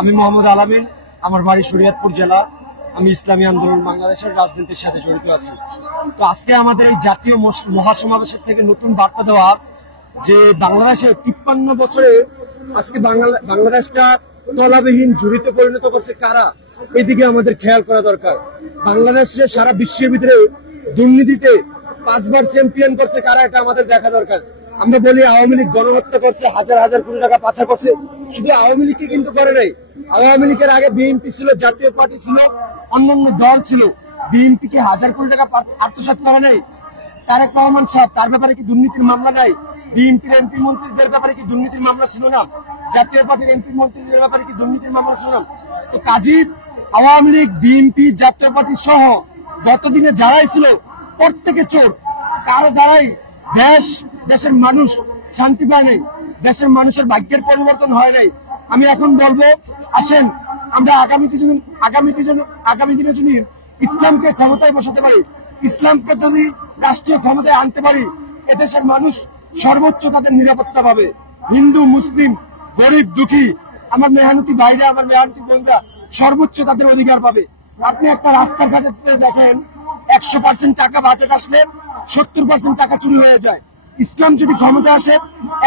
আমি মোহাম্মদ আলামিন, আমার বাড়ি শরীয়তপুর জেলা। আমি ইসলামী আন্দোলন বাংলাদেশের রাজনীতির সাথে জড়িত আছি। তো আজকে আমাদের এই জাতীয় মহাসমাবেশের থেকে নতুন বার্তা দেওয়া যে বাংলাদেশের 53 বছরে আজকে বাংলাদেশটা তলাবিহীন ঝুড়িতে পরিণত করছে কারা, এদিকে আমাদের খেয়াল করা দরকার। বাংলাদেশে সারা বিশ্বের ভিতরে দুর্নীতিতে 5 বার চ্যাম্পিয়ন করছে কারা, এটা আমাদের দেখা দরকার। আমরা বলি আওয়ামী লীগ গণহত্যা করছে, হাজার হাজার কোটি টাকা পাচার করছে, শুধু আওয়ামী লীগকে কিন্তু করে নাই। আওয়ামী লীগের আগে বিএনপি ছিল, জাতীয় পার্টি ছিল, অন্যান্য দল ছিল। বিএনপি কে হাজার কোটি টাকা আত্মসাৎ করে নাই? তারেক রহমান সাহেব, তার ব্যাপারে কি দুর্নীতির মামলা নাই? বিএনপির এমপি মন্ত্রীদের ব্যাপারে কি দুর্নীতির মামলা ছিল না? জাতীয় পার্টির এমপি মন্ত্রীদের ব্যাপারে কি দুর্নীতির মামলা ছিল না? তো কাজী আওয়ামী লীগ, বিএনপি, জাতীয় পার্টি সহ গতদিনে যারাই ছিল প্রত্যেকে চোর। কারো দ্বারাই দেশের মানুষ শান্তি পায় নাই, দেশের মানুষের ভাগ্যের পরিবর্তন হয় নাই। আমি এখন বলবো, আসেন আমরা আগামী দিনে যদি ইসলামকে ক্ষমতায় বসাতে পারি, ইসলামকে যদি রাষ্ট্রীয় ক্ষমতায় আনতে পারি, এদেশের মানুষ সর্বোচ্চ তাদের নিরাপত্তা পাবে। হিন্দু, মুসলিম, গরিব, দুঃখী, আমার মেহনতি ভাইরা, আমার মেহনতি বোনরা সর্বোচ্চ তাদের অধিকার পাবে। আপনি একটা রাস্তার ঘাটে দেখেন 100% টাকা বাজেট আসলে 70% টাকা চুরি হয়ে যায়। ইসলাম যদি ক্ষমতা আসে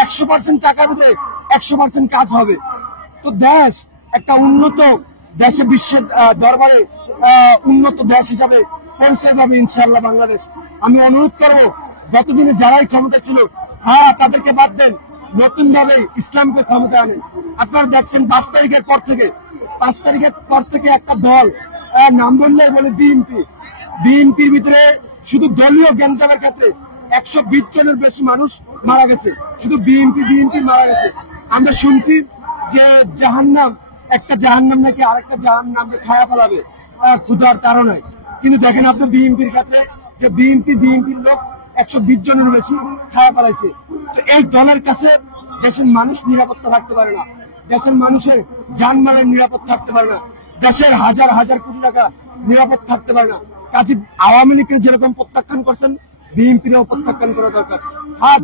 100% টাকার মধ্যে 100% কাজ হবে। তো দেশ একটা উন্নত দেশে, বিশ্বের দরবারে উন্নত দেশ হিসাবে পরিচয় পাবে ইনশাআল্লাহ বাংলাদেশ। আমি অনুরোধ করবো, গতদিনে যারাই ক্ষমতা ছিল, তাদেরকে বাদ দেন, নতুন ভাবে ইসলামকে ক্ষমতা আনে। আপনারা দেখছেন 5 তারিখের পর থেকে একটা দল নাম বললে বলে বিএনপির ভিতরে শুধু দলীয় গ্যাঞ্জামের ক্ষেত্রে 120 জনের বেশি মানুষ মারা গেছে, শুধু বিএনপি মারা গেছে। আমরা শুনছি যে একটা জাহান্নাম নাকি আরেকটা জাহান্নামকে খায়া ফেলাবে ক্ষুধার তাড়নায়। কিন্তু দেখেন আপনি বিএনপির ক্ষেত্রে যে বিএনপির লোক 120 জনের বেশি খায়া ফেলাইছে। তো এই দলের কাছে দেশের মানুষ নিরাপত্তা থাকতে পারে না, দেশের মানুষের জানমালের নিরাপদ থাকতে পারে না, দেশের হাজার হাজার কোটি টাকা নিরাপদ থাকতে পারে না। কাজে আওয়ামী লীগের যেরকম প্রত্যাখ্যান করছেন, বিএনপিরও প্রত্যাখ্যান করা দরকার।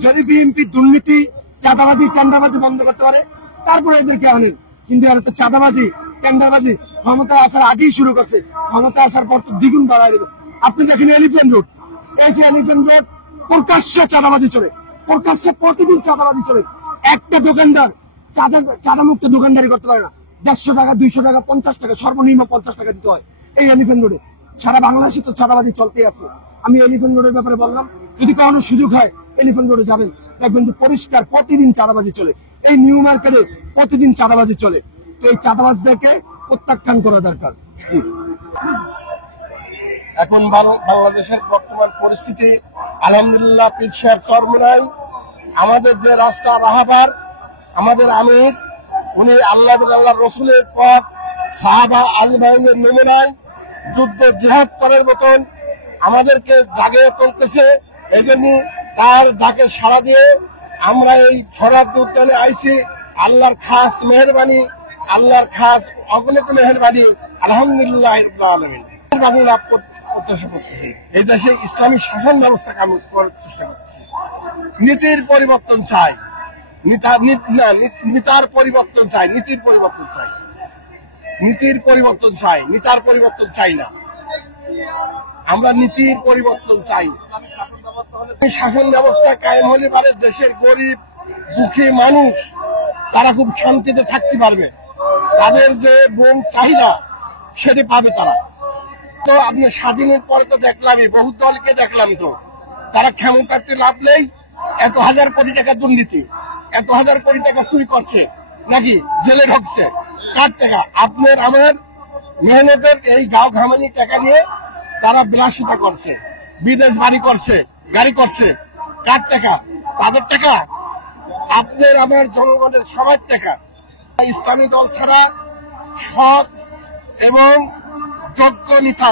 যদি বিএনপি দুর্নীতি, চাঁদাবাজি, টেন্ডারবাজি বন্ধ করতে পারে, তারপরে এদেরকে আনেন। কিন্তু এরা তো চাঁদাবাজি, টেন্ডারবাজি ক্ষমতা আসার আগেই শুরু করছে, ক্ষমতা আসার পর তো দ্বিগুণ বাড়ায় দেবে। আপনি দেখেন এলিফ্যান্ট রোড, এই যে এলিফ্যান্ট রোড প্রকাশ্যে চাঁদাবাজি চলে, প্রকাশ্যে প্রতিদিন চাঁদাবাজি চলে। একটা দোকানদার চাঁদামুক্ত দোকানদারি করতে পারে না। 150 টাকা, 200 টাকা, 50 টাকা, সর্বনিম্ন 50 টাকা দিতে হয় এই এলিফ্যান্ট রোডে। সারা বাংলাদেশে তো চাঁদাবাজি চলতেই আছে। আমি এলিফ্যান্ট রোডের ব্যাপারে বললাম, যদি কখনো সুযোগ হয় এলিফ্যান্ট রোডে যাবেন, দেখবেন যে পরিষ্কার প্রতিদিন চাঁদাবাজি চলে। এই নিউ মার্কেটে প্রতিদিন চাঁদাবাজি চলে। তো এই চাঁদাবাজদেরকে প্রত্যাখ্যান করা দরকার। এখন বাংলাদেশের বর্তমান পরিস্থিতি আলহামদুলিল্লাহ, পীর সাহেব চরমোনাই, আমাদের যে রাস্তা রাহাবার, আমাদের আমির, উনি আল্লাহ রসুলের পথ, সাহাবা আজমাইনের নমুনায় যুদ্ধ জিহাদ করার মতন আমাদেরকে জাগিয়ে তুলতেছে। এই জন্য তার ডাকে সাড়া দিয়ে আমরা এই সরাত উদ্যানে আইছি। আল্লাহর খাস মেহরবানি, আল্লাহর খাস অগণিত মেহরবানি, আলহামদুলিল্লাহ লাভ প্রত্যাশা করতেছি। এই দেশে ইসলামী শাসন ব্যবস্থা কায়েম করার চেষ্টা করতেছি। নীতির পরিবর্তন চাই, নিতার পরিবর্তন চাই, নীতির পরিবর্তন চাই, নীতির পরিবর্তন চাই, নিতার পরিবর্তন চাই না। আমরা নীতির পরিবর্তন চাই। শাসন ব্যবস্থা কায়েম হলে পারে দেশের গরিব দুঃখী মানুষ তারা খুব শান্তিতে থাকতে পারবে, তাদের যে মূল চাহিদা সেটি পাবে তারা। তো আপনি স্বাধীনের পরে তো দেখলামই, বহু দলকে দেখলাম, তো তারা ক্ষমতাতে লাভ নেই, 1,000 কোটি টাকা দুর্নীতি, 1,000 কোটি টাকা চুরি করছে, নাকি জেলে ঢুকছে। কার টাকা? আপনার আমার মেহনতের এই গাঁও ঘামানি টাকা নিয়ে তারা বিলাসিতা করছে, বিদেশ বাড়ি করছে, গাড়ি করছে। কার টাকা? তাদের টাকা, আপনার আমার জনগণের সবার টাকা। ইসলামী দল ছাড়া সৎ এবং যোগ্য নেতা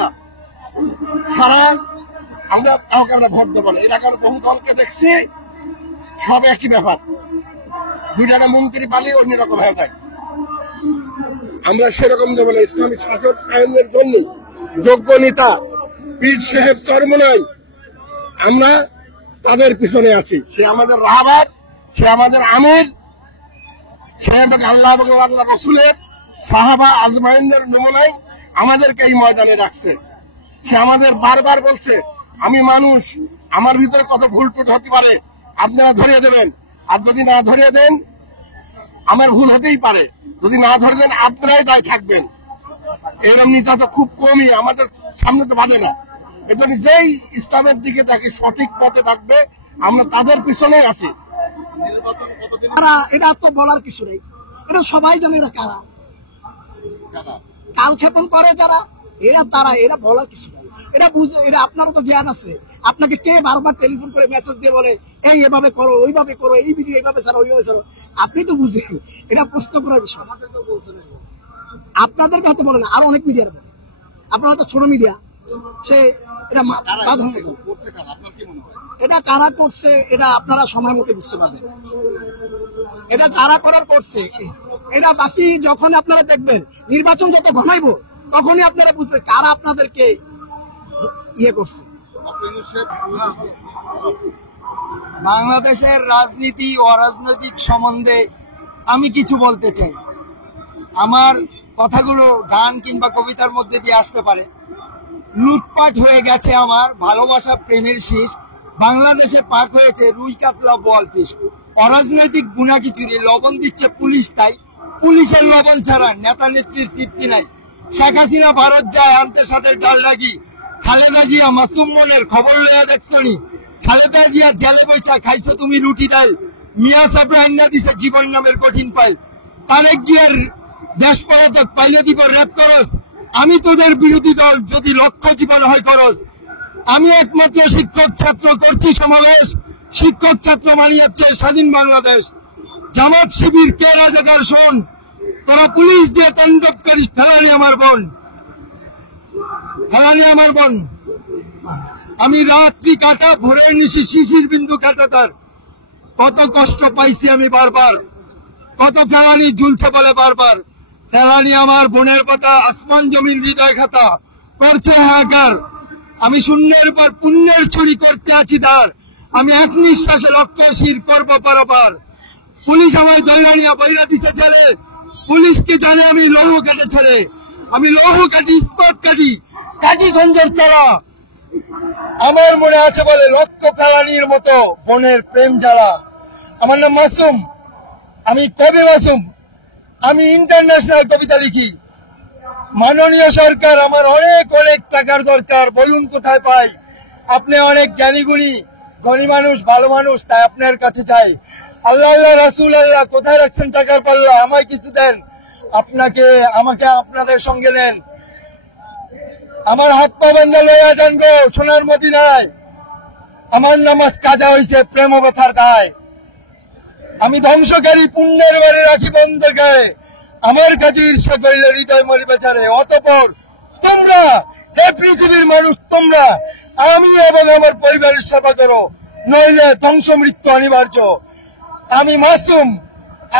ছাড়া আমরা কাউকে ভোট দেবো না। এলাকার বহু দলকে দেখছি, সব একই ব্যাপার, 2 টাকা মন্ত্রী পালি অন্যরকম হয়ে যায়। আমরা সেরকম দেবো না। ইসলামী শাসন কায়েমের জন্য যোগ্য নেতা পীর সাহেব চরমোনাই, আমরা তাদের পিছনে আছি। সে আমাদের রাহাবার, সে আমাদের আমির, সে আল্লাহ এবং আল্লাহ রসুলের সাহাবা আজমাইনদের নমুনায় আমাদেরকে এই ময়দানে রাখছে। সে আমাদের বারবার বলছে, আমি মানুষ, আমার ভিতরে কত ভুল টুট হতে পারে, আপনারা ধরিয়ে দেবেন। আর যদি না ধরিয়ে দেন, আমার ভুল হতেই পারে, যদি না ধরে দেন আপনারাই দায় থাকবেন। এরকম নিতা তো খুব কমই, আমাদের সামনে তো বাঁধে না। এজন্য যেই ইসলামের দিকে তাকে সঠিক পথে থাকবে, আমরা তাদের পিছনে আছি। এটা তো বলার কিছু নেই, এটা সবাই জানে এরা কারা, কালক্ষেপণ করে যারা, এরা বলার কিছু নেই। এটা বুঝে, এটা আপনারও তো জ্ঞান আছে। আপনাকে কে বারবার টেলিফোন করে মেসেজ দিয়ে বলে এই এভাবে করো, ওইভাবে করো, এই ভিডিও এইভাবে ছাড়ো, ওইভাবে ছাড়ো, আপনি তো বুঝেন। এটা প্রশ্ন করার বিষয়। আপনাদেরকে হয়তো বলে না, আরো অনেক মিডিয়ার বলে। আপনার হয়তো ছোট মিডিয়া, সে এটা এটা কারা করছে এটা আপনারা সময় মতো বুঝতে পারবেন। এটা যারা করার করছে, এটা বাকি যখন আপনারা দেখবেন নির্বাচন যত ঘনাইবো তখনই আপনারা বুঝবেন কারা আপনাদেরকে ইয়ে করছে। বাংলাদেশের রাজনীতি ও অরাজনৈতিক সম্বন্ধে আমি কিছু বলতে চাই। আমার কথাগুলো গান কিংবা কবিতার মধ্যে দিয়ে আসতে পারে। লুটপাট হয়ে গেছে আমার ভালোবাসা প্রেমের শীষ, বাংলাদেশে পাট হয়েছে রুই কাতলা বোয়াল ফিশ। অরাজনৈতিক গুনাকি চুরি লবণ দিচ্ছে পুলিশ, তাই পুলিশের লবণ ছাড়া নেতা নেত্রীর তৃপ্তি নাই। শেখ হাসিনা ভারত যায় আনতে সাথে ডাল রাগি, খালেদা জিয়া মাসুম মনের খবর লইয়া দেখছনি। খালেদা জিয়া জেলে বৈশা খাইছো তুমি রুটি ডাল, মিয়া সাবরা আন্না দিছে জীবন নামের কঠিন পাই। তারেক জিয়ার দেশ পলাতক পাইলে দিব রেপ করস, আমি তোদের বিরোধী দল যদি লক্ষ্য জীবন হয় করস। আমি একমাত্র শিক্ষক ছাত্র করছি সমাবেশ, শিক্ষক ছাত্র মানিয়াচ্ছে স্বাধীন বাংলাদেশ। জামাত শিবির কে রাজাকার শোন, তোরা পুলিশ দিয়ে তাণ্ডব করিস, ফেলানি আমার বোন, ফেলানি আমার বোন। আমি রাত্রি কাটা ভোরের নিশি শিশির বিন্দু কাটা, তার কত কষ্ট পাইছি আমি বারবার, কত ফেলানি ঝুলছে বলে বারবার। ফেলানি আমার বোনের পাতা, আসমান জমিন হৃদয় খাতা করছে হাহাকার। আমি শূন্যের পর পুণ্যের ছুরি করতে আছি দাঁড়, আমি এক নিঃশ্বাসে লক্ষ্য শির করব পারাপার। পুলিশ আমায় দৈরানিয়া বৈরা দিছে জেলে, পুলিশ কি জানে আমি লৌহ কাটে ছেড়ে, আমি লৌহ কাটি ইস্পাত কাটি কাটি গঞ্জের চালা। আমার মনে আছে বলে লক্ষ ফেলানির মতো বোনের প্রেম জ্বালা। আমার নাম মাসুম, আমি কবি মাসুম, আমি ইন্টারন্যাশনাল কবিতা লিখি। মাননীয় সরকার, আমার অনেক অনেক টাকার দরকার, বলুন কোথায় পাই। আপনি অনেক জ্ঞানী গুণী ধনী মানুষ, ভালো মানুষ, তাই আপনার কাছে যাই। আল্লাহ আল্লাহ রাসূল আল্লাহ, কোথায় রাখছেন টাকার পাল্লা, আমায় কিছু দেন, আমাকে আপনাদের সঙ্গে নেন। আমার হাত পা বান্ধা লইয়া যান গো সোনার মদিনায়, আমার নামাজ কাজা হইছে প্রেম ব্যথার দায়। আমি ধ্বংসকারী পুণ্যের বাড়ি রাখি বন্ধ গায়ে, আমার কাছে ঈর্ষা করিলে হৃদয় মরি বেচারে। অতঃপর তোমরা, হে পৃথিবীর মানুষ তোমরা, আমি এবং আমার পরিবারের সেবা করো, নইলে ধ্বংস মৃত্যু অনিবার্য। আমি মাসুম,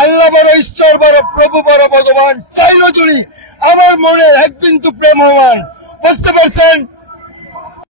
আল্লাহ বড়, ঈশ্বর বড়, প্রভু বড়, ভগবান চাইল জুড়ি আমার মনে এক বিন্দু প্রেম হওয়ান। বুঝতে পারছেন?